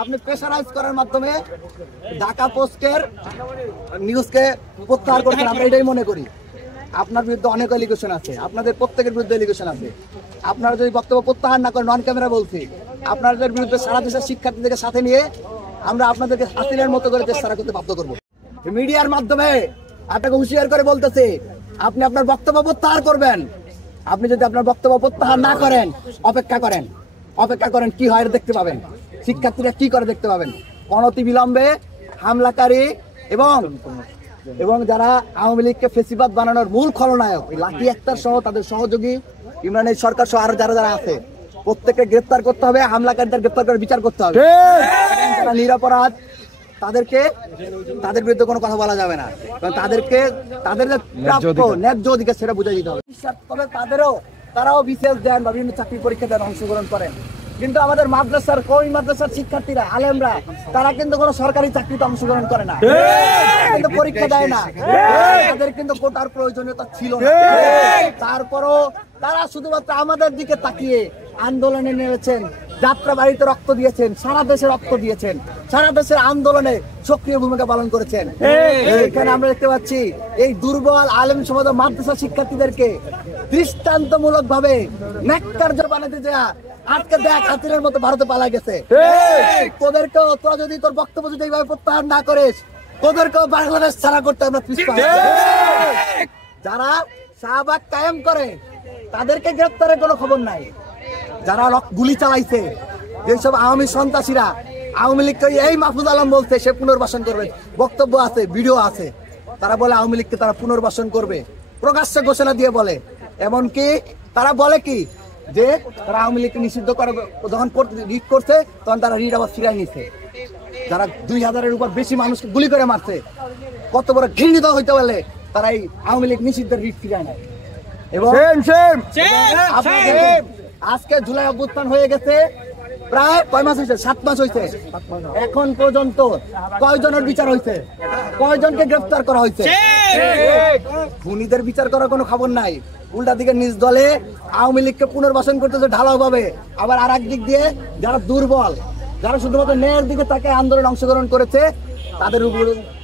আপনি প্রেসারাইজ করার মাধ্যমে ঢাকা পোস্টের নিউজকে প্রত্যাহার করছেন, আমরা এটাই মনে করি। আপনার বিরুদ্ধে অনেক এলিগেশন আছে, আপনাদের প্রত্যেকের বিরুদ্ধে এলিগেশন আছে। আপনারা যদি বক্তব্য প্রত্যাহার না করেন, নন ক্যামেরা বলছি, আপনাদের বিরুদ্ধে সারা দেশের শিক্ষার্থীদেরকে সাথে নিয়ে আমরা আপনাদেরকে হাসিনের মতো করে দেশ ছাড়া করতে বাধ্য করবো। মিডিয়ার মাধ্যমে আপনাকে হুঁশিয়ার করে বলতেছি, আপনি আপনার বক্তব্য প্রত্যাহার করবেন। আপনি যদি আপনার বক্তব্য প্রত্যাহার না করেন, অপেক্ষা করেন কি হয় দেখতে পাবেন। শিক্ষার্থীরা কি করে দেখতে পাবেন। অনতিবিলম্বে হামলাকারী এবং যারা আওয়ামী লীগকে ফেসিবাদ বানানোর মূল খলনায়ক লাকি আক্তার সহ তাদের সহযোগী ইমরানের সরকার সহ আরো যারা আছে প্রত্যেককে গ্রেফতার করতে হবে। হামলাকারীদের গ্রেফতার করে বিচার করতে হবে। যারা নিরপরাধ তাদের বিরুদ্ধে কোনো কথা বলা যাবে না, কারণ তাদের প্রাপ্য ন্যায্য অধিকার সেটা বুঝে দিতে হবে। তবে তারাও বিশেষ দেন বা বিভিন্ন চাকরি পরীক্ষা দেন, অংশগ্রহণ করেন, কিন্তু আমাদের মাদ্রাসার শিক্ষার্থীরা আলেমরা তারা কিন্তু কোনো সরকারি চাকরিতে অংশগ্রহণ করে না, কিন্তু পরীক্ষা দেয় না, তাদের কিন্তু কোটার প্রয়োজনীয়তা ছিল না। তারপরও তারা শুধুমাত্র আমাদের দিকে তাকিয়ে আন্দোলনে নেমেছেন, যাত্রা বাড়িতে রক্ত দিয়েছেন, সারা দেশে রক্ত দিয়েছেন, সারা দেশের আন্দোলনে সক্রিয় ভূমিকা পালন করেছেন। এখানে আমরা দেখতে পাচ্ছি এই দুর্বল আলেম সমাজ মাদ্রাসা শিক্ষার্থীদেরকে দৃষ্টান্তমূলক ভাবে ন্যাক্কার্য বানাতে দেয়া, আজকে দেখ হাতিরের মতো ভারতে পালা গেছে। তোদেরকেও তোরা যদি তোর বক্তব্য যদি এইভাবে প্রত্যাহার না করিস, তোদেরকেও বাংলাদেশ ছাড়া করতে আমরা পিছপা। যারা শাহবাগ কায়েম করে তাদেরকে গ্রেফতারের কোনো খবর নাই। যারা গুলি চালাইছে, যেসব আওয়ামী সন্ত্রাসীরা, আওয়ামী লীগকে এই মাহফুজ আলম বলছে সে পুনর্বাসন করবে, বক্তব্য আছে, ভিডিও আছে, তারা বলে আওয়ামী লীগকে তারা পুনর্বাসন করবে, প্রকাশ্যে ঘোষণা দিয়ে বলে। এমনকি তারা বলে কি যে তারা আওয়ামী লীগকে নিষিদ্ধ করে, যখন রিট করছে তখন তারা রিট আবার ফিরাই নিছে। যারা 2000-এর উপর বেশি মানুষকে গুলি করে মারছে, কত বড় ঘৃণিত হইতে পারলে তারা এই আওয়ামী লীগ নিষিদ্ধের রিট ফিরায় নেয়। এবং আজকে জুলাই অভ্যুত্থান হয়ে গেছে প্রায় 6 মাস হয়েছে, 7 মাস হয়েছে। এখন পর্যন্ত কয়জনের বিচার হয়েছে, কয়জনকে গ্রেফতার করা হয়েছে? খুনিদের বিচার করার কোনো খবর নাই। উল্টা দিকে নিজ দলে আওয়ামী লীগকে পুনর্বাসন করতেছে ঢালাও ভাবে। আবার আর এক দিক দিয়ে যারা দুর্বল, যারা শুধুমাত্র ন্যায়ের দিকে তাকে আন্দোলনে অংশগ্রহণ করেছে,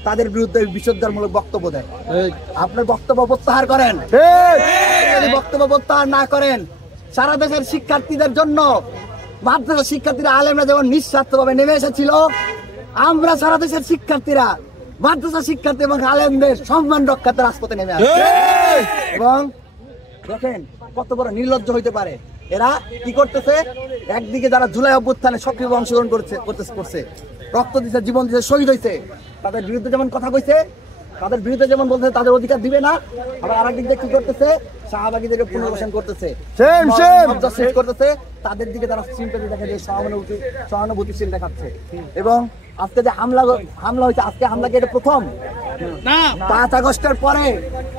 তাদের বিরুদ্ধে বিশ্ববিদ্যালয়মূলক বক্তব্য দেয়। আপনার বক্তব্য প্রত্যাহার করেন। যদি বক্তব্য প্রত্যাহার না করেন, সারা দেশের শিক্ষার্থীদের জন্য মাদ্রাসা শিক্ষার্থীরা আলেমরা যেমন নিঃস্বার্থভাবে নেমে এসেছিল, আমরা সারা দেশের শিক্ষার্থীরা মাদ্রাসা শিক্ষার্থী এবং আলেমদের সম্মান রক্ষাতে রাজপথে নেমে আসে। এবং দেখেন কত বড় নির্লজ্জ হইতে পারে এরা। কি করতেছে? একদিকে যারা জুলাই অভ্যুত্থানে সক্রিয় অংশগ্রহণ করছে, রক্ত দিচ্ছে, জীবন দিচ্ছে, শহীদ হয়েছে, তাদের বিরুদ্ধে যেমন কথা কইছে, তাদের বিরুদ্ধে যেমন বলছে তাদের অধিকার দিবে না, আবার আরেক দিকে কি করতেছে? শাহবাগীদেরকে পুনর্বাসন করতেছে, তাদের দিকে তারা সিম্পাথি দেখাচ্ছে, সহানুভূতিশীল দেখাচ্ছে। এবং আজকে যে হামলা হয়েছে, আজকে হামলাকে এটা প্রথম। 5 আগস্টের পরে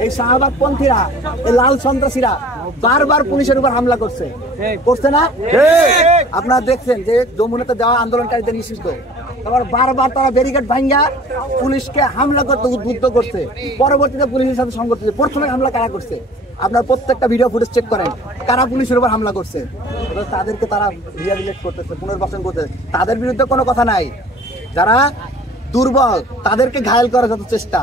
এই শাহবাগপন্থীরা, এই লাল সন্ত্রাসীরা বারবার পুলিশের উপর হামলা করছে না? আপনারা দেখছেন যে যমুনাতে যাওয়া আন্দোলনকারীদের নিষিদ্ধ, তারপর বারবার তারা ব্যারিকেড ভাঙ্গা পুলিশকে হামলা করতে উদ্বুদ্ধ করছে, পরবর্তীতে পুলিশের সাথে সংঘর্ষ হয়েছে। প্রথমে হামলা কারা করছে? আপনার প্রত্যেকটা ভিডিও ফুটেজ চেক করেন, কারা পুলিশের উপর হামলা করছে। তাদেরকে তারা রিহ্যাবিলিটেট করতেছে, পুনর্বাসন করতেছে। তাদের বিরুদ্ধে কোনো কথা নাই। যারা দুর্বল তাদেরকে ঘায়েল করার যত চেষ্টা।